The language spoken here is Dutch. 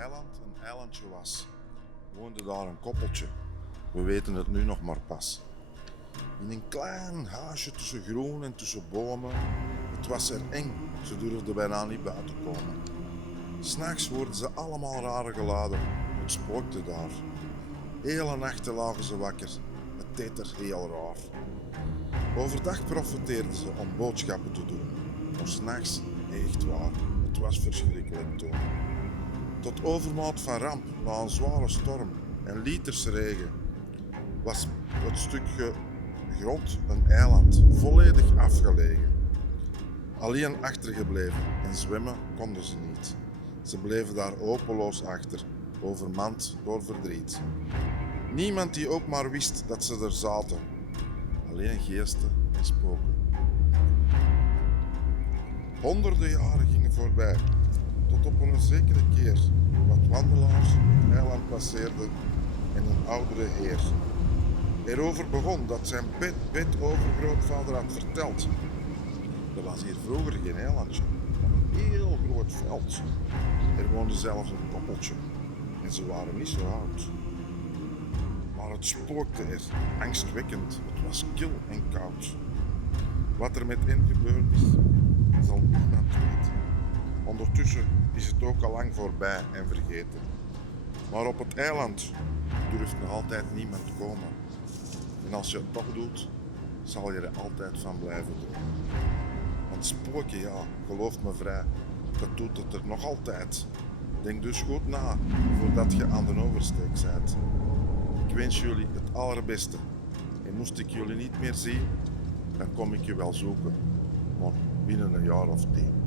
eiland een eilandje was, woonde daar een koppeltje. We weten het nu nog maar pas. In een klein huisje tussen groen en tussen bomen. Het was er eng, ze durfden bijna niet buiten komen. 'S Nachts hoorden ze allemaal rare geluiden, het spookte daar. Hele nachten lagen ze wakker, het deed er heel raar. Overdag profiteerden ze om boodschappen te doen, maar 's nachts, echt waar, het was verschrikkelijk toen. Tot overmaat van ramp, na een zware storm en liters regen, was het stukje grond een eiland, volledig afgelegen. Alleen achtergebleven en zwemmen konden ze niet. Ze bleven daar hopeloos achter, overmand door verdriet. Niemand die ook maar wist dat ze er zaten. Alleen geesten en spoken. Honderden jaren gingen voorbij, tot op een zekere keer wat wandelaars het eiland passeerden en een oudere heer erover begon dat zijn overgrootvader had verteld. Er was hier vroeger geen eilandje, maar een heel groot veld. Er woonde zelfs een koppeltje en ze waren niet zo oud. Maar het spookte er, angstwekkend, het was kil en koud. Wat er met hen gebeurd is, zal niemand weten. Ondertussen is het ook al lang voorbij en vergeten. Maar op het eiland durft nog altijd niemand komen. En als je het toch doet, zal je er altijd van blijven doen. Want spoken, ja, geloof me vrij, dat doet het er nog altijd. Denk dus goed na, voordat je aan de oversteek bent. Ik wens jullie het allerbeste. En moest ik jullie niet meer zien, dan kom ik je wel zoeken. Maar binnen een jaar of 10.